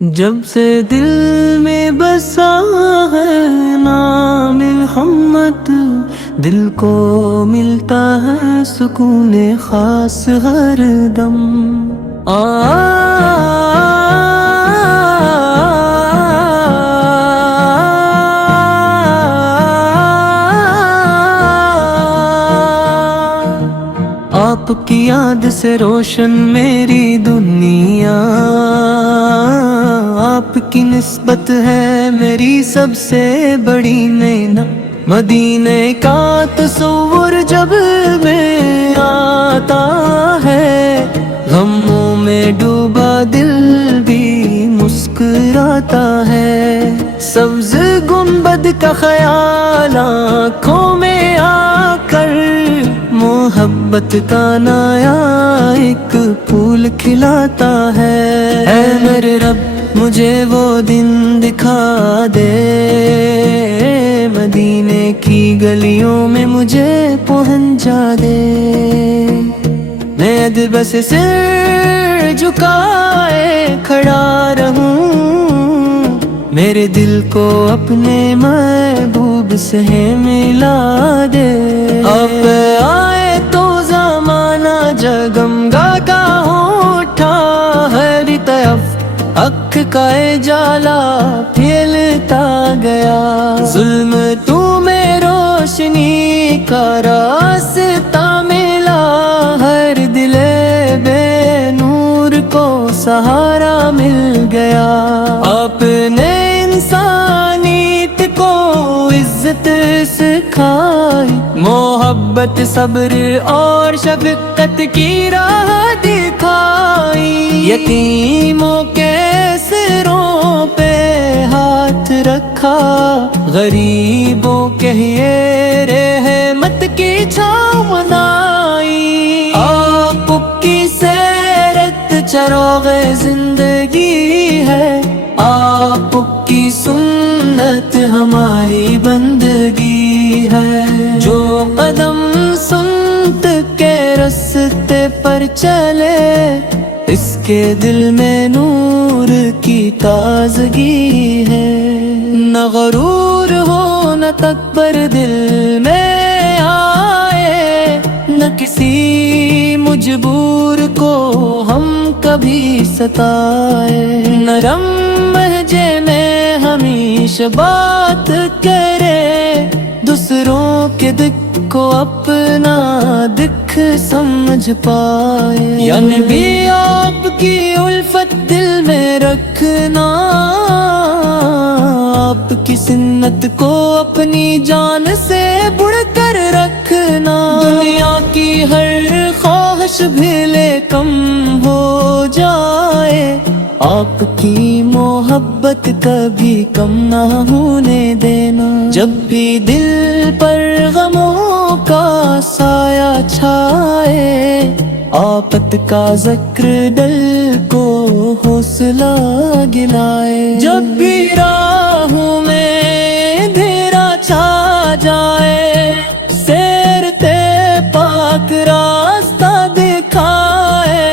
جب سے دل میں بسا ہے نام محمد، دل کو ملتا ہے سکون خاص ہر دم۔ آپ کی یاد سے روشن میری دنیا، آپ کی نسبت ہے میری سب سے بڑی نعمت۔ مدینے کا تصور جب میں آتا ہے، غموں میں ڈوبا دل بھی مسکراتا ہے۔ سبز گنبد کا خیال آنکھوں میں آ کر، محبت کا نیا ایک پھول کھلاتا ہے۔ اے میرے رب مجھے وہ دن دکھا دے، مدینے کی گلیوں میں مجھے پہنچا دے۔ میں بس سر جھکائے کھڑا رہوں، میرے دل کو اپنے محبوب سے ملا دے۔ آپ آئے تو زمانہ جگمگا کا اٹھا، ہر طرف حق کا اجالا پھیلتا گیا۔ ظلم تو میں روشنی کا راستہ ملا، ہر دل بے نور کو سہارا مل گیا۔ آپ نے انسانیت کو عزت سکھائی، محبت صبر اور شفقت کی راہ دکھائی۔ یتیموں کے سروں پہ ہاتھ رکھا، غریبوں کے لیے رحمت کی چھاؤں بنائی۔ آپ کی سیرت چراغ زندگی ہے، آپ کی سنت ہماری بندگی ہے۔ جو قدم سنت کے راستے پر چلے، اس کے دل میں نور کی تازگی ہے۔ نہ غرور ہو نہ تکبر دل میں آئے، نہ کسی مجبور کو ہم کبھی ستائے۔ نرم لہجے میں ہمیشہ بات کرے، دوسروں کے دکھ کو اپنا دکھ سمجھ پائے۔ یا نبی آپ کی الفت دل میں رکھنا، آپ کی سنت کو اپنی جان سے بڑھ کر رکھنا۔ دنیا کی ہر خواہش بھیلے کم ہو جائے، آپ کی محبت کبھی کم نہ ہونے دینا۔ جب بھی دل پر غموں کا سایہ چھائے، آفت کا ذکر دل کو حوصلہ دلائے۔ جب بھی راہوں میں اندھیرا چھا جائے، سیرتے پاک راستہ دکھائے۔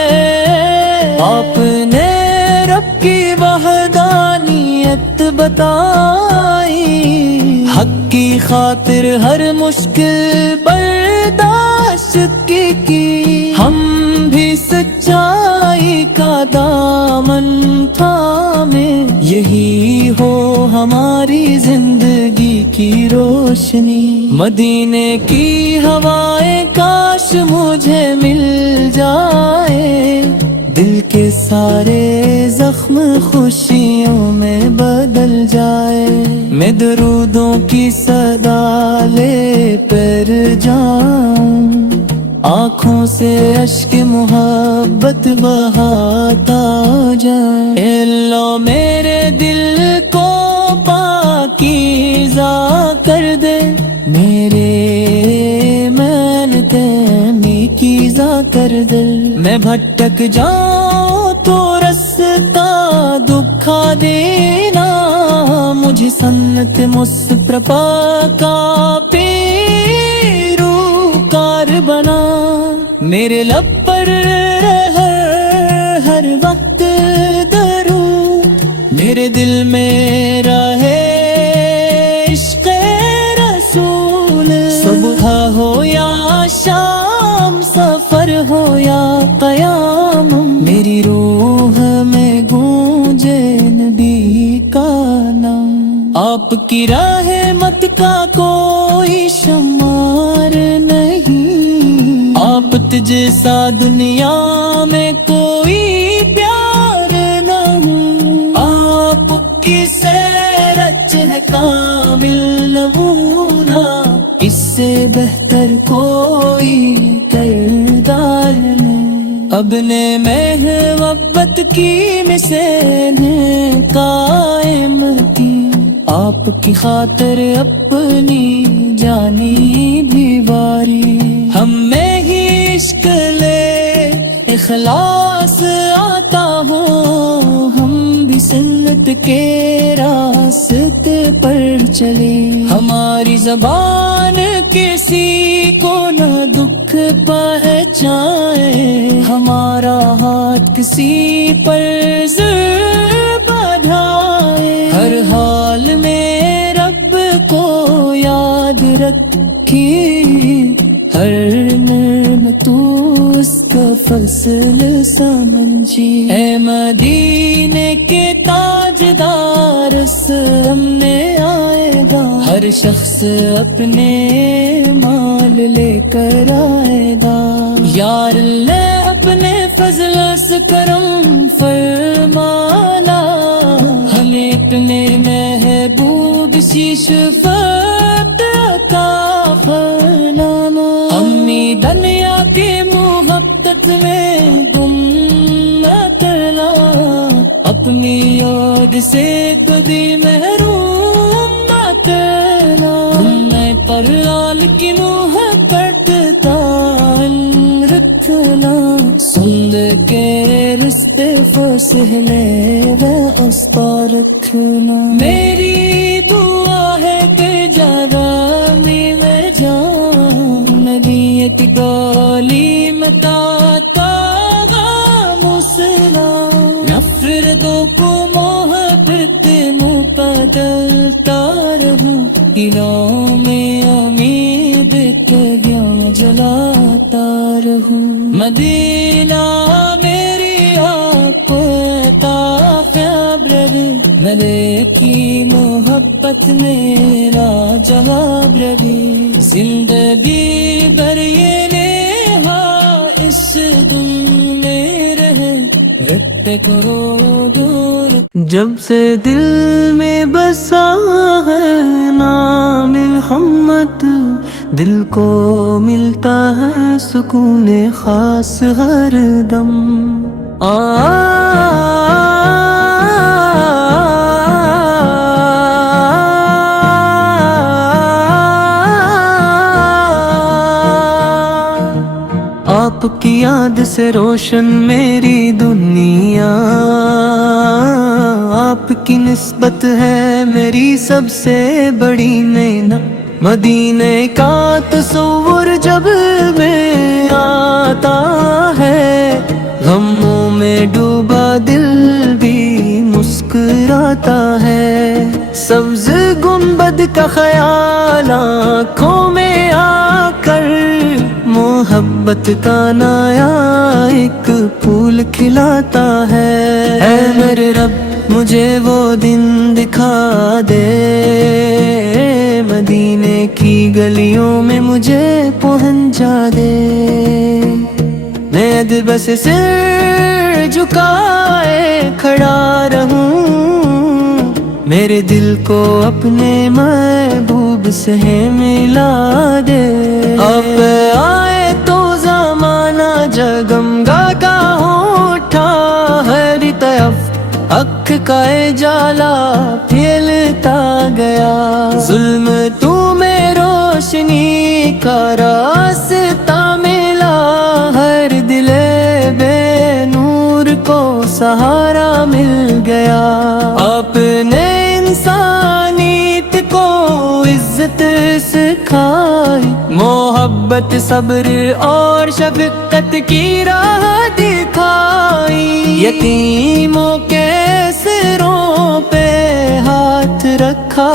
آپ نے رب کی وحدانیت بتائی، حق کی خاطر ہر مشکل برداشت کی۔ ہم بھی سچائی کا دامن تھامے، یہی ہو ہماری زندگی کی روشنی۔ مدینے کی ہوائیں کاش مجھے مل جائے، دل کے سارے زخم خوشیوں میں بدل جائے۔ میں درودوں کی صدا لے پر جاؤں، آنکھوں سے اشک محبت بہاتا جائے۔ اے اللہ میرے دل کو پاکیزہ کر دے، میرے محنتیں نیکیزہ کر دے۔ میں بھٹک جاؤں تو رستہ دکھا دینا، مجھے سنت مصطفیٰ کا پیروکار بنا۔ میرے لب پر ہر وقت درود میرے دل میں رہے عشق رسول، صبح ہو یا شام، سفر ہو یا قیام، میری روح میں گونجے نبی کا نام۔ آپ کی رحمت کا کوئی شمار نہیں، آپ جیسا دنیا میں کوئی پیار نہیں، آپ کی سیرت ہے کامل نمونہ، اس سے بہتر کوئی کردار نہیں۔ اپنے محبت کی مثال قائم کی، آپ کی خاطر اپنی جانی بھی واری، ہم میں ہی عشق لے اخلاص آتا ہو، ہم بھی سنت کے راستے پر چلے، ہماری زبان کسی کو نہ دکھ پہنچائے، ہمارا ہاتھ کسی پر ظلم بڑھائے، ہر حال میں رب کو یاد رکھی، ہر نعمت اس کا فضل سمجھی، اے مدینے کے تاجدار سامنے آئے گا، ہر شخص اپنے مال لے کر آئے گا، یار اللہ اپنے فضل سے کرم فرمانا، ہمیں اپنے محبوب سی شفاعت عطا فرمانا، امی دنیا کی محبت میں گم نہ کرنا، اپنی یاد سے کبھی محروم نہ کرنا، میں پر لال کی محبت دان رکھنا، سند کے رشتے فصلے و استا رکھنا، میری دعا ہے کہ جرا میں جان نبیت گالی متاتا مسلم، نفردوں کو محبت بدلتا رہوں، دلوں میں امید تگیا جلاتا رہوں، مدینہ میری آپ عطا فیبرر، ملے کی محبت میرا جواب روی، زندگی بھر یہ نیہا اس دل میں رہے، رٹتے کرو دور، جب سے دل میں بسا ہے نام محمد، دل کو ملتا ہے سکون خاص ہر دم، آپ کی یاد سے روشن میری دنیا، آپ کی نسبت ہے میری سب سے بڑی نعمت، مدینے کا تصور جب میں آتا ہے، غموں میں ڈوبا دل بھی مسکراتا ہے، سبز گنبد کا خیال آنکھوں میں آ کر، محبت کا نیا ایک پھول کھلاتا ہے، اے میرے رب مجھے وہ دن دکھا دے، مدینے کی گلیوں میں مجھے پہنچا دے، میں بس سر جھکائے کھڑا رہوں، میرے دل کو اپنے محبوب سے ملا دے، اب آئے تو زمانہ جگمگا کا اٹھا، ہر طرف حق کا اجالا پھیلتا گیا، ظلم تو میں روشنی کا راستہ ملا، ہر دل بے نور کو سہارا مل گیا، آپ نے انسانیت کو عزت سکھائی، محبت صبر اور شفقت کی راہ دکھائی، یتیموں کے سروں رکھا،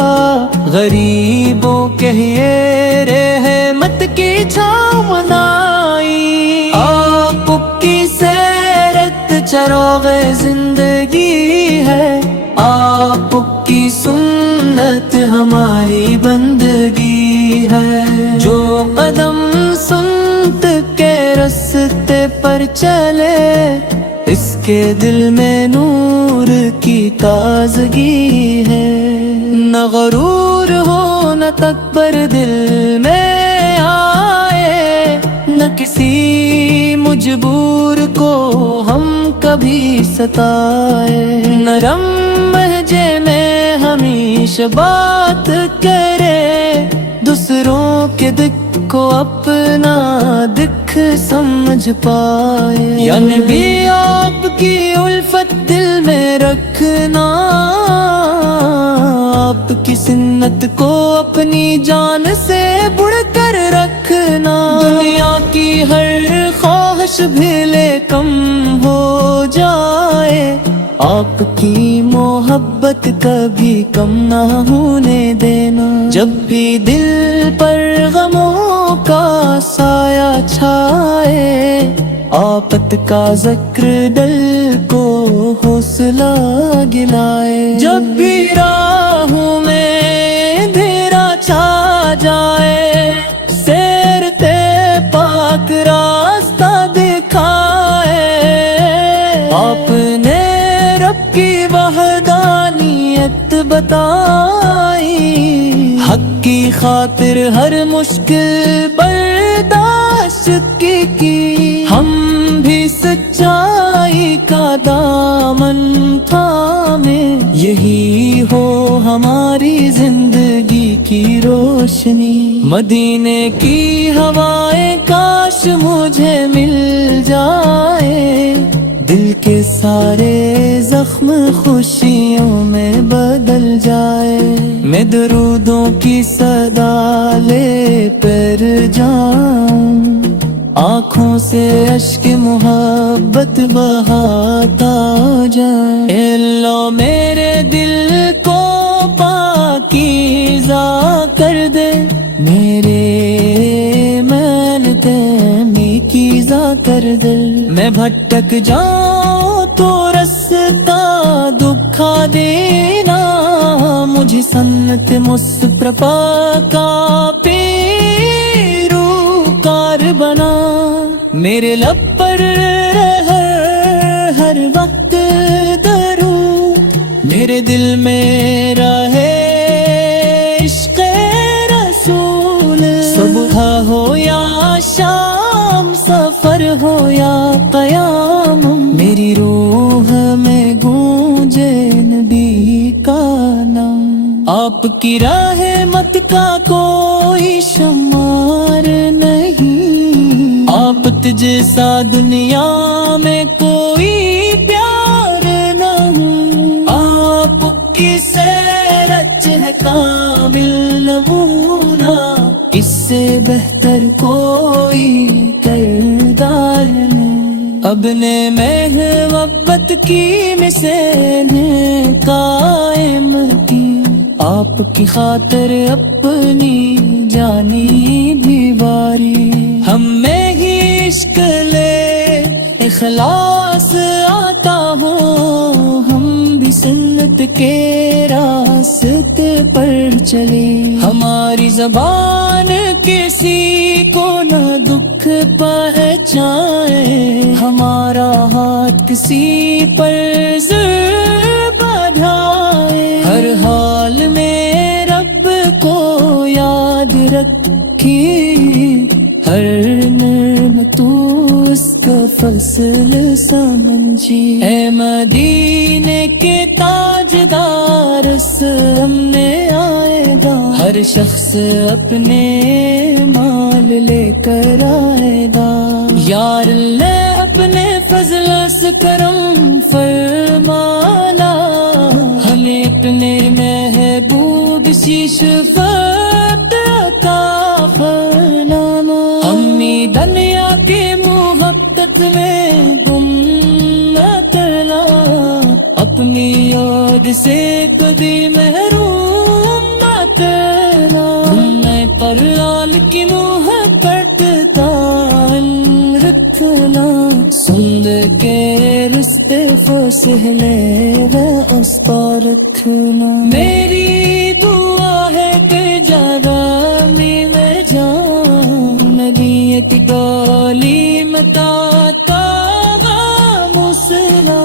غریبوں کے یہ رحمت کی چھاؤں بنائی۔ آپ کی سیرت چراغ زندگی ہے، آپ کی سنت ہماری بندگی ہے۔ جو قدم سنت کے راستے پر چلے، اس کے دل میں نور کی تازگی ہے۔ نہ غرور ہو نہ تکبر دل میں آئے، نہ کسی مجبور کو ہم کبھی ستائے۔ نرم لہجے میں ہمیشہ بات کرے، دوسروں کے دکھ کو اپنا دکھ سمجھ پائے۔ یا نبی آپ کی الفت دل میں رکھنا، آپ کی سنت کو اپنی جان سے بڑھ کر رکھنا۔ دنیا کی ہر خواہش بھیلے کم ہو جائے، آپ کی محبت کبھی کم نہ ہونے دینا۔ جب بھی دل پر غموں کا سایہ چھائے، آفت کا ذکر دل کو حوصلہ دلائے۔ جب بھی راہوں میں اندھیرا چھا جائے، سیرتے پاک راستہ دکھائے۔ آپ نے رب کی وحدانیت بتائی، حق کی خاطر ہر مشکل برداشت کی۔ ہم بھی سچائی کا دامن تھامے، یہی ہو ہماری زندگی کی روشنی۔ مدینے کی ہوائیں کاش مجھے مل جائے، دل کے سارے زخم خوشیوں میں بدل جائے۔ میں درودوں کی صدا لے پر جاؤں، آنکھوں سے اشک محبت بہاتا جائے۔ اے اللہ میرے دل کو پاکیزہ کر دے، میرے محنتیں نیکیزہ کر دے۔ میں بھٹک جاؤں تو رستہ دکھا دینا، مجھے سنت مصطفیٰ کا پیروکار بنا۔ میرے لب پر ہر وقت درود، میرے دل میں رہے عشق رسول۔ صبح ہو یا شام، سفر ہو یا قیام، میری روح میں گونجے نبی کا نام۔ آپ کی رحمت کا کوئی شمار نہیں، آپ جیسا دنیا میں کوئی پیار نہیں۔ آپ کی سیرت ہے کامل نمونہ، اس سے بہتر کوئی کردار نہیں۔ ابن محبت کی مثال قائم کی، آپ کی خاطر اپنی جانی بھی واری۔ ہم میں ہی عشق لے اخلاص آتا ہو، ہم بھی سنت کے راستے پر چلے۔ ہماری زبان کسی کو نہ دکھ پہنچائے، ہمارا ہاتھ کسی پر ظلم بڑھائے۔ ہر حال میں رب کو یاد رکھی، ہر نعمت اس کا فضل سمجھی۔ اے مدینے کے تاجدار، سامنے آئے گا ہر شخص اپنے مال لے کر آئے گا۔ یار اللہ اپنے فضل سے کرم فرمانا، ہمیں اپنے محبوب کی شفاعت عطا فرمانا۔ امی دنیا کی محبت میں گم نہ کرنا، اپنی یاد سے کبھی محروم سہلے راستا رکھنا، میری دعا ہے کہ جگہ میں جاؤں، نبیت ڈالی متا مسلا،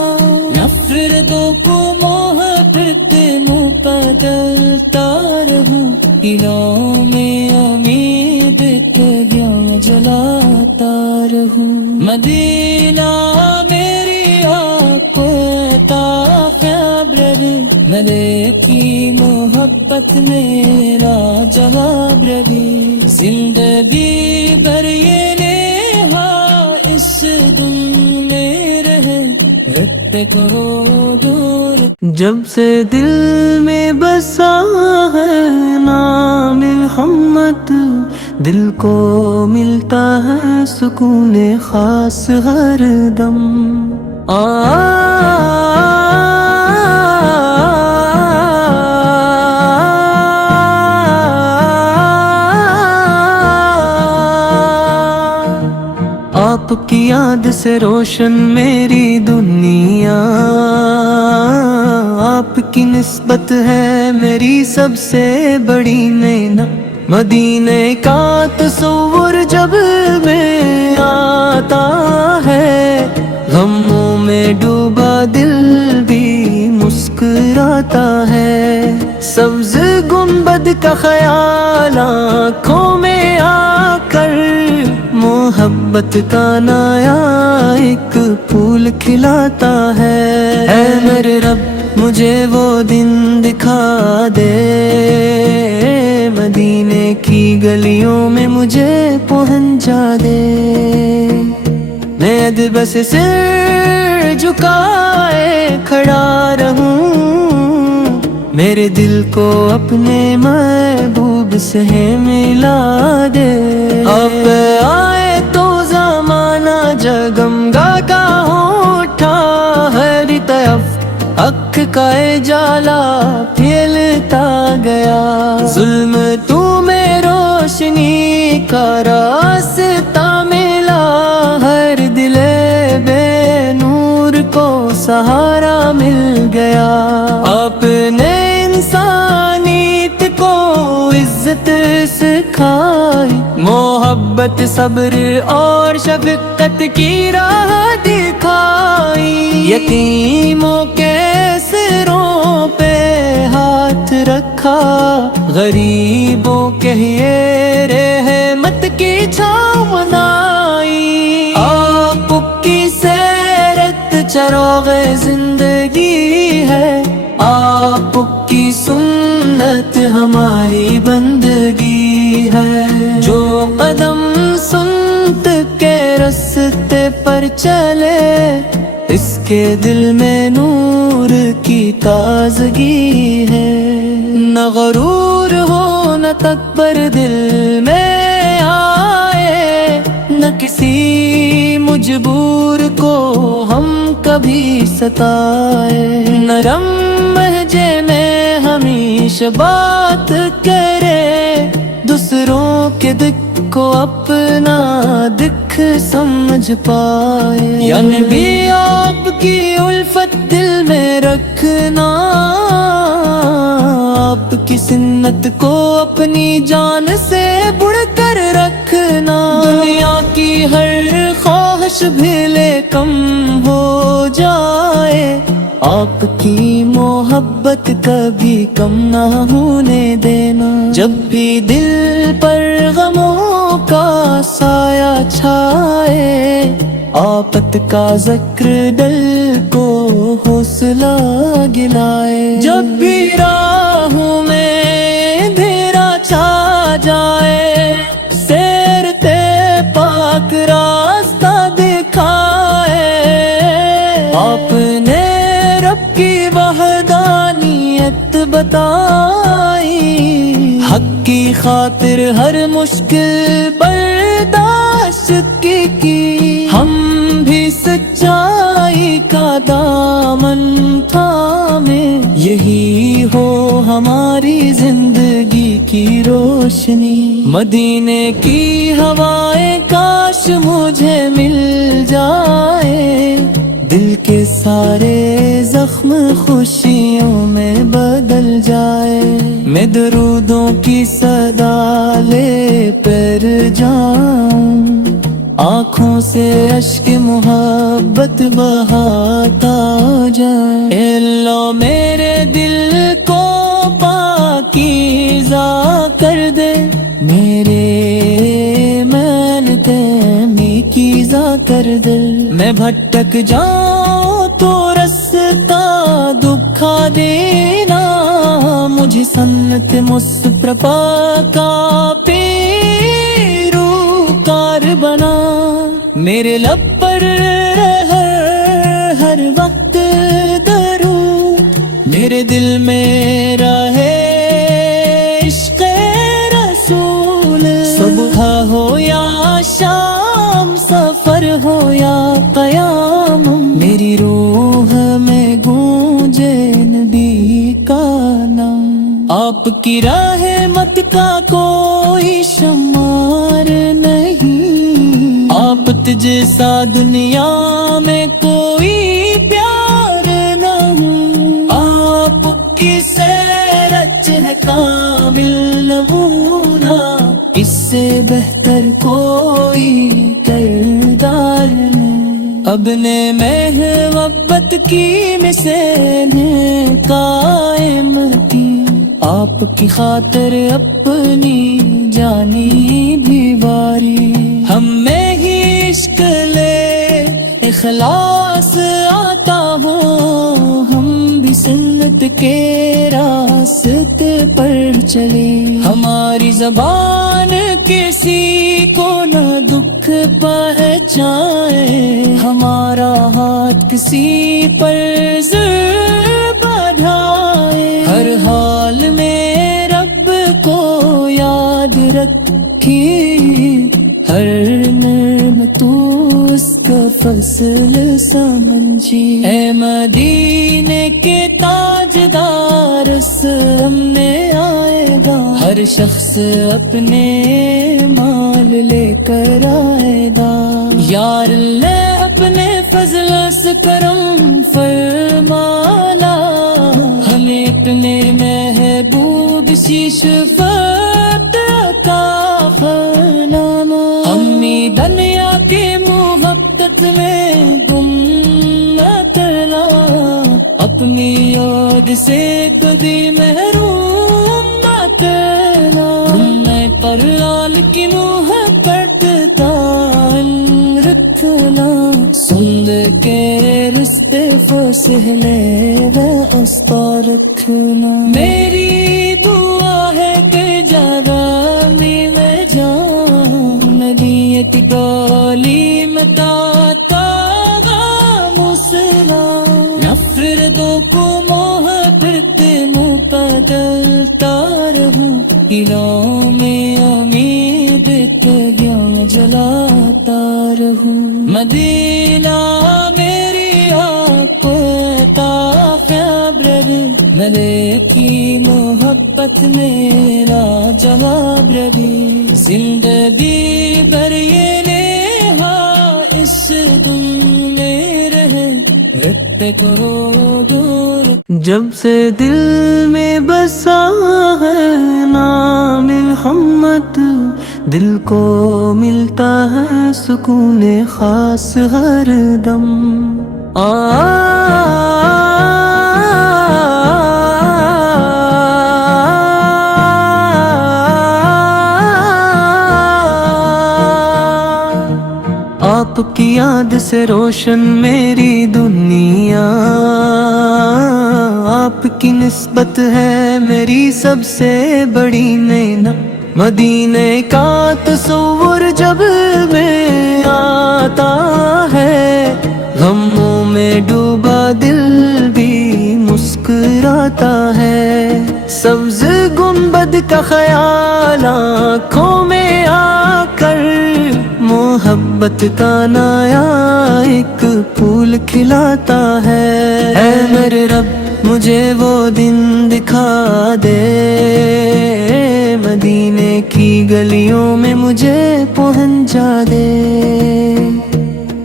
نفرتوں کو محبت بدلتا رہوں، دلوں میں امید کے دیا جلاتا رہوں، مدینہ میری آپ کو عطا خبر، ملک کی محبت میرا جواب رہی، زندگی بھر یہ نیہا اس دل میں رہے، رکھتے کرو دور، جب سے دل میں بسا ہے نام محمد، دل کو ملتا ہے سکون خاص ہر دم، آپ کی یاد سے روشن میری دنیا، آپ کی نسبت ہے میری سب سے بڑی نعمت، مدینے کا تصور جب میں آتا ہے، غموں میں ڈوبا دل بھی مسکراتا ہے، سبز گنبد کا خیال آنکھوں میں آ کر، محبت کا نیا ایک پھول کھلاتا ہے، اے میرے رب مجھے وہ دن دکھا دے، مدینے کی گلیوں میں مجھے پہنچا دے، میں ادب سے سر جھکائے کھڑا رہوں، میرے دل کو اپنے محبوب سے ملا دے، اب آئے تو زمانہ جگمگا کا اٹھا، ہر طرف حق کا اجالا پھیلتا گیا، ظلم تو میں روشنی کا راستہ ملا، ہر دل بے نور کو سہارا مل گیا، آپ نے انسانیت کو عزت سکھائی، محبت صبر اور شفقت کی راہ دکھائی، یتیموں کے سروں پہ ہاتھ رکھا، غریبوں کے لیے رحمت کی چھاؤں بنائی، آپ کی سیرت چراغ زندگی ہے، آپ کی سنت ہماری بندگی ہے، جو قدم سنت کے راستے پر چلے، اس کے دل میں نور کی تازگی ہے، نہ غرور ہو نہ تکبر دل میں آئے، نہ کسی مجبور کو ہم کبھی ستائے، نرم لہجے میں ہمیشہ بات کرے، دوسروں کے دکھ کو اپنا دکھ سمجھ پائے، یا نبی آپ کی الفت دل میں رکھنا، آپ کی سنت کو اپنی جان سے بڑھ کر رکھنا، دنیا کی ہر خواہش بھیلے کم ہو جائے، آپ کی محبت کبھی کم نہ ہونے دینا، جب بھی دل پر غموں کا سایہ چھائے، آفت کا ذکر دل کو حوصلہ دلائے، جب بھی راہوں میں اندھیرا چھا جائے، سیرتے پاک راستہ دکھائے، آپ نے رب کی وحدانیت بتائی، حق کی خاطر ہر مشکل برداشت کی، ہم بھی سچائی کا دامن تھامے، یہی ہو ہماری زندگی کی روشنی، مدینے کی ہوائیں کاش مجھے مل جائے، دل کے سارے زخم خوشیوں میں بدل جائے، میں درودوں کی صدا لے پر جاؤں، آنکھوں سے اشک محبت بہاتا جائے۔ اے اللہ میرے دل کو پاکیزہ کر دے، میرے کیزا کر دل، میں بھٹک جاؤں تو رستہ دکھا دینا، مجھے سنت مصطفیٰ کا پیروکار بنا، میرے لب پر ہر وقت درود، میرے دل میں رہے عشق رسول، صبح ہو یا شام، سفر ہو یا قیام، میری روح میں گونجے نبی کا نام، آپ کی رحمت کا کوئی شمار نہیں، آپ جیسا دنیا میں کوئی پیار نہ ہوں، آپ کی سیرت ہے کامل نمونہ، اس سے بہتر کوئی کردار نہیں، اب نے محبت کی مثالیں قائم کی، آپ کی خاطر اپنی جانی بھی واری، ہم میں ہی عشق لے اخلاص آتا ہو، ہم بھی سنت کے راستے پر چلے، ہماری زبان کسی کو نہ دکھ پہنچائے، ہمارا ہاتھ کسی پر ظلم بڑھائے، ہر حال میں رب کو یاد رکھی، ہر نعمت اس کا فضل سمجھی، اے مدینے کے تاجدار سامنے آئے گا، ہر شخص اپنے مال لے کر آئے گا، یار اللہ اپنے فضل سے کرم فرمالا، ہمیں اپنے محبوب سی شفاعت عطا فرما، امی دنیا کی محبت میں گم نہ کرنا، اپنی یاد سے کبھی محروم نہ کرنا، میں پر لال کی محبت دان رکھنا، سند کے رشتے فسلے واسطہ رکھنا، میری دعا ہے کہ جگہ میں جاؤں، ندیت ڈالی متا کا مسلا، نفرتوں کو محبت میں بدلتا رہوں، دلوں میں امید کے گیان جلاتا رہوں، مدینہ میری آپ کو عطا فیبرد، ملے کی محبت میرا جواب رہی، زندگی بھر یہ نیہا اس دن میں رہے، رٹتے کرو دور، جب سے دل میں بسا ہے نام محمد، دل کو ملتا ہے سکون خاص ہر دم، آپ کی یاد سے روشن میری دنیا، آپ کی نسبت ہے میری سب سے بڑی نعمت، مدینے کا تصور جب میں آتا ہے، غموں میں ڈوبا دل بھی مسکراتا ہے، سبز گنبد کا خیال آنکھوں میں آ کر، محبت کا نیا ایک پھول کھلاتا ہے، اے میرے رب مجھے وہ دن دکھا دے، مدینے کی گلیوں میں مجھے پہنچا دے،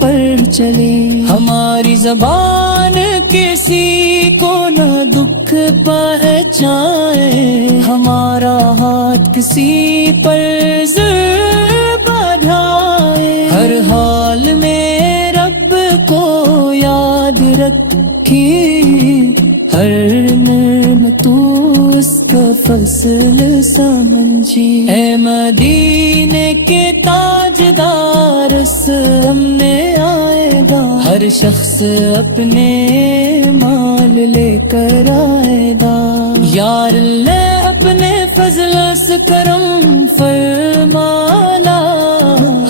پر چلی، ہماری زبان کسی کو نہ دکھ پہنچائے، ہمارا ہاتھ کسی پر ظلم بڑھائے، ہر حال میں رب کو یاد رکھی، ہر نعمت اس کا فضل سمجھی، اے مدینے کے تاجدار سامنے آئے گا، ہر شخص اپنے مال لے کر آئے گا، یار اللہ اپنے فضل سے کرم فرمالا،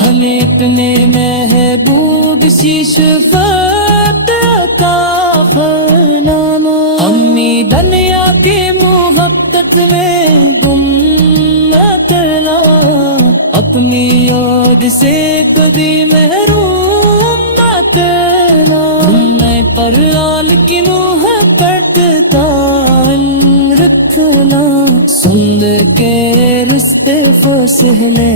ہمیں اپنے محبوب سی شفاعت عطا فرما، امی دنیا کی محبت میں گم نہ کرنا، اپنی یاد سے کبھی محروم نہ کرنا، میں پر لال کی محبت دان رکھنا، سند کے رشتے فصلے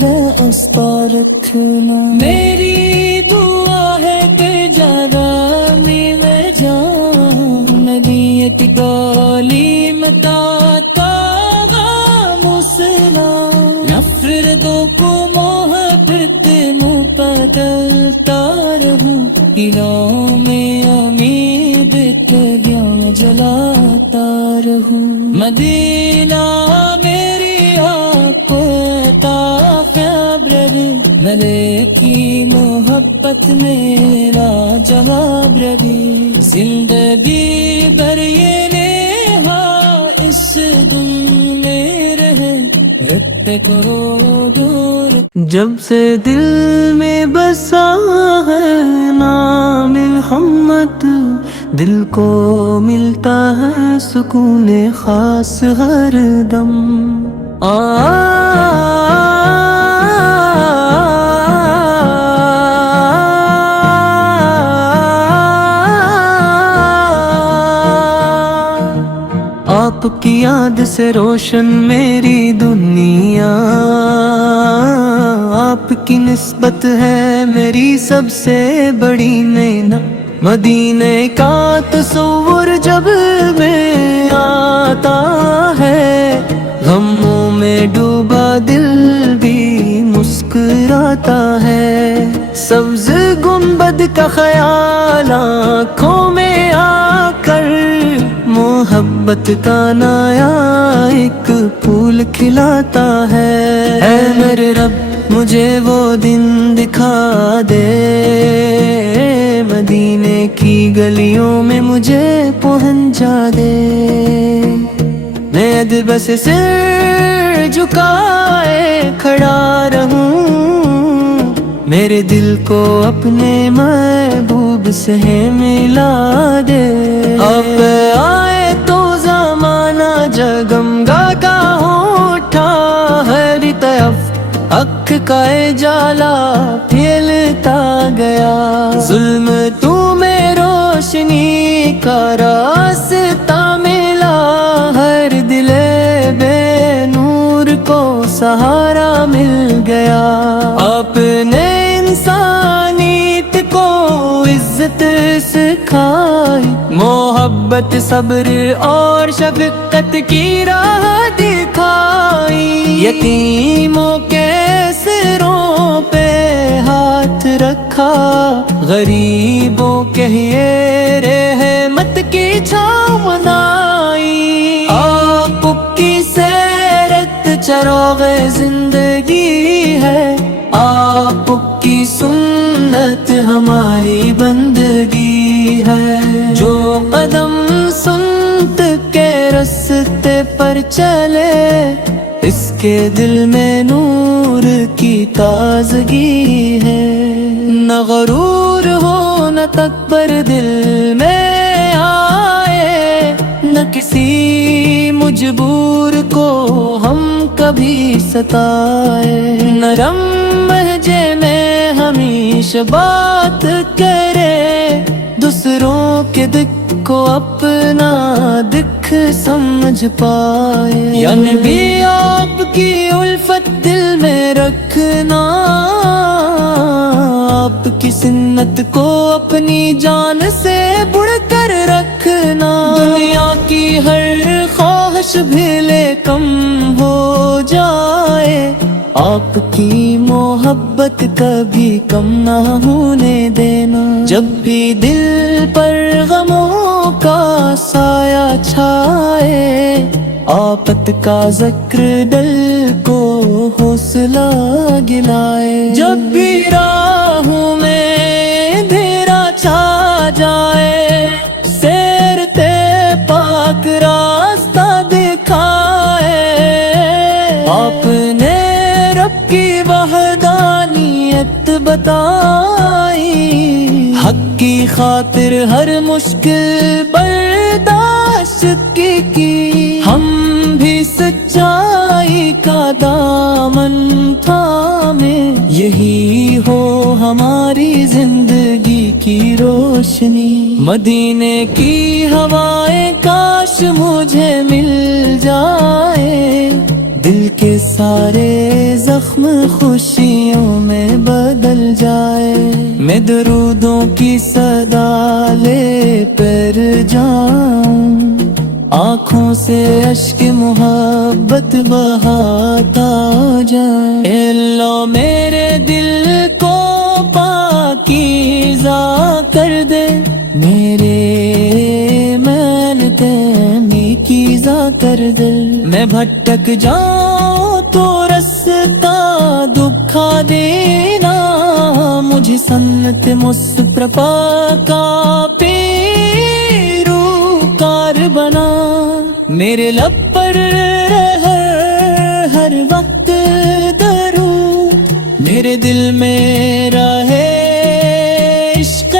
واسطہ رکھنا، میری دعا ہے کہ جگہ میں جان ندیت تعلیم داتا مسلا، نفردوں کو محبت میں بدلتا رہوں، دلوں میں امید تیاں جلاتا رہوں، مدینہ میری آپ کو عطا فیبرر، ملے کی محبت میرا جواب رہی، زندگی بھر یہ نیہا اس دل میں رہے، رتے کرو دور، جب سے دل میں بسا ہے نام محمد، دل کو ملتا ہے سکون خاص ہر دم، آپ کی یاد سے روشن میری دنیا، آپ کی نسبت ہے میری سب سے بڑی نعمت، مدینے کا تصور جب میں آتا ہے، غموں میں ڈوبا دل بھی مسکراتا ہے، سبز گنبد کا خیال آنکھوں میں آ کر، محبت کا نیا ایک پھول کھلاتا ہے، اے میرے رب مجھے وہ دن دکھا دے، مدینے کی گلیوں میں مجھے پہنچا دے، میں ادب سے سر جھکائے کھڑا رہوں، میرے دل کو اپنے محبوب سے ملا دے، اب آئے تو زمانہ جگمگا کا اٹھا، ہر طرف حق کا اجالا پھیلتا گیا، ظلم تو میں روشنی کا راستہ ملا، ہر دل بے نور کو سہارا مل گیا، آپ نے انسانیت کو عزت سکھائی، محبت صبر اور شفقت کی راہ دکھائی، یتیموں کے سروں پہ ہاتھ رکھا، غریبوں کے لیے رحمت کی چھاؤں بنائی، آپ کی سیرت چراغ زندگی ہے، آپ کی سنت ہماری بندگی ہے، جو قدم سنت کے راستے پر چلے، اس کے دل میں نور کی تازگی ہے، نہ غرور ہو نہ تکبر دل میں آئے، نہ کسی مجبور کو ہم کبھی ستائے، نرم لہجے میں ہمیشہ بات کرے، دوسروں کے دکھ کو اپنا دکھ سمجھ پائے، یا نبی آپ کی الفت دل میں رکھنا، آپ کی سنت کو اپنی جان سے بڑھ کر رکھنا، دنیا کی ہر خواہش بھیلے کم ہو جائے، آپ کی محبت کبھی کم نہ ہونے دینا۔ جب بھی دل پر غموں کا سایہ چھائے، آفت کا ذکر دل کو حوصلہ دلائے، جب بھی راہوں میں اندھیرا چھا جائے، سیرتے پاک راستہ دکھائے، آپ نے رب کی وحدانیت بتائی، حق کی خاطر ہر مشکل برداشت کی، ہم بھی سچائی کا دامن تھامے، یہی ہو ہماری زندگی کی روشنی۔ مدینے کی ہوائیں کاش مجھے مل جائے، دل کے سارے زخم خوشیوں میں بدل جائے، میں درودوں کی صدا لے پر جاؤں، آنکھوں سے اشک محبت بہاتا جائے، اے اللہ میرے دل کو پاکیزہ کر دے، میرے محنتیں نیکیزہ کر دے، میں بھٹک جاؤں تو رستہ دکھا دینا، مجھے سنت مصطفیٰ کا پیروکار بنا، میرے لب پر ہر وقت درود، میرے دل میں رہے عشق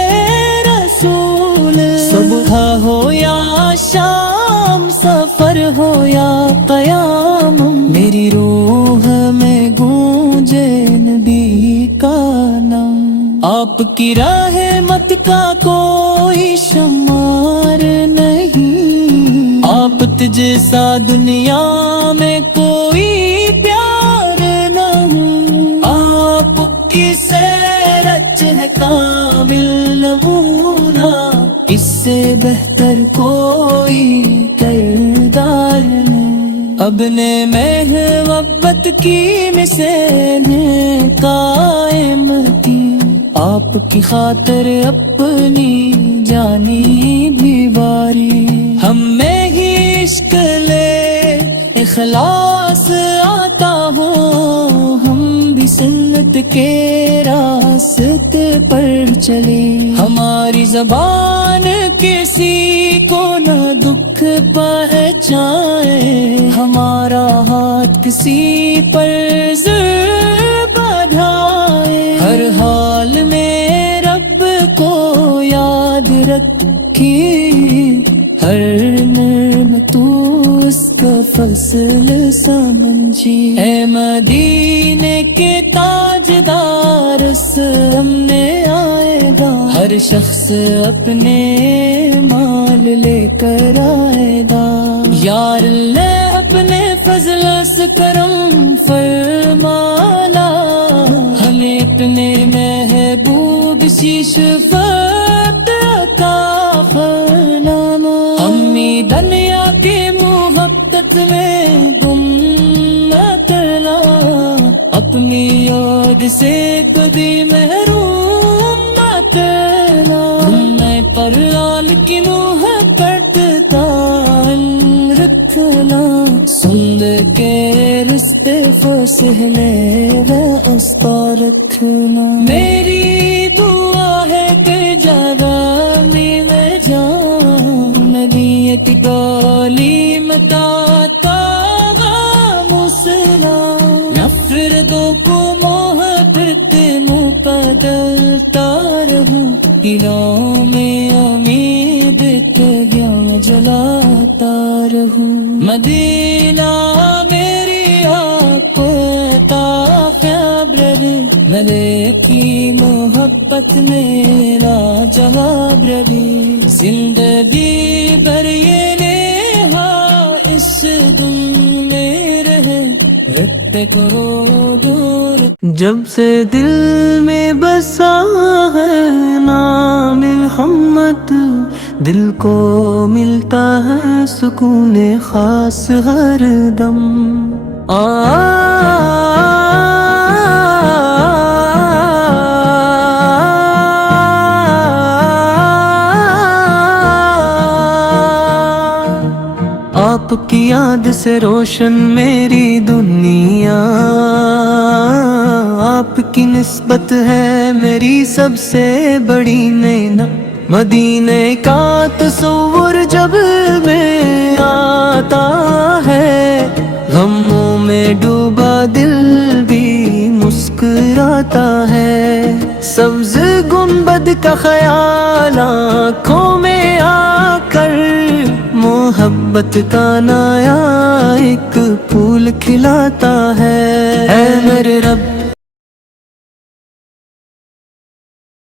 رسول، صبح ہو یا شام، سفر ہو یا قیام، میری روح میں گونجے نبی کا نام، آپ کی رحمت کا کوئی شمار نہیں، آپ جیسا دنیا میں کوئی پیار نہیں، آپ کی سیرت ہے کامل نمونہ، اس سے بہتر کوئی کردار نہیں، اب نے محبت کی مثالیں قائم کی، آپ کی خاطر اپنی جانی بھی واری، ہم میں ہی عشق لے اخلاص آتا ہو، ہم بھی سنت کے راستے پر چلے، ہماری زبان کسی کو نہ دکھ پہنچائے، ہمارا ہاتھ کسی پر ظلم بڑھائے، ہر حال میں رب کو یاد رکھی، ہر نعمت اس کا فضل سمجھی، اے مدینے کے تاجدار سامنے آئے گا، ہر شخص اپنے مال لے کر آئے گا، یار اللہ اپنے فضل سے کرم فرمالا، ہمیں اپنے محبوب کی شفاعت عطا فرما، امی دنیا کی محبت میں گم نہ کرنا، اپنی یاد سے کبھی محروم نہ کرنا، میں پرال کی محبت دان رکھنا، سند کے رشتے فاصلے واسطہ رکھنا، میری دعا ہے کہ جگہ میں جاؤں، نبیت تعلیم کا مسئلہ، نفردوں کو محبت بدلتا رہوں، دلوں میں امید تگیا جلاتا رہوں، مدینہ میری آپ عطا فیبرر، ملک کی محبت میرا جواب ربی، زندگی بھر یہ نیہا اس دل میں رہے، رٹتے کرو دور جب سے دل میں بسا ہے نام محمد، دل کو ملتا ہے سکون خاص ہر دم۔ آپ کی یاد سے روشن میری دنیا، آپ کی نسبت ہے میری سب سے بڑی نعمت۔ مدینے کا تصور جب میں آتا ہے، غموں میں ڈوبا دل بھی مسکراتا ہے۔ سبز گنبد کا خیال آنکھوں میں آ کر، محبت کا نیا ایک پھول کھلاتا ہے۔ اے میرے رب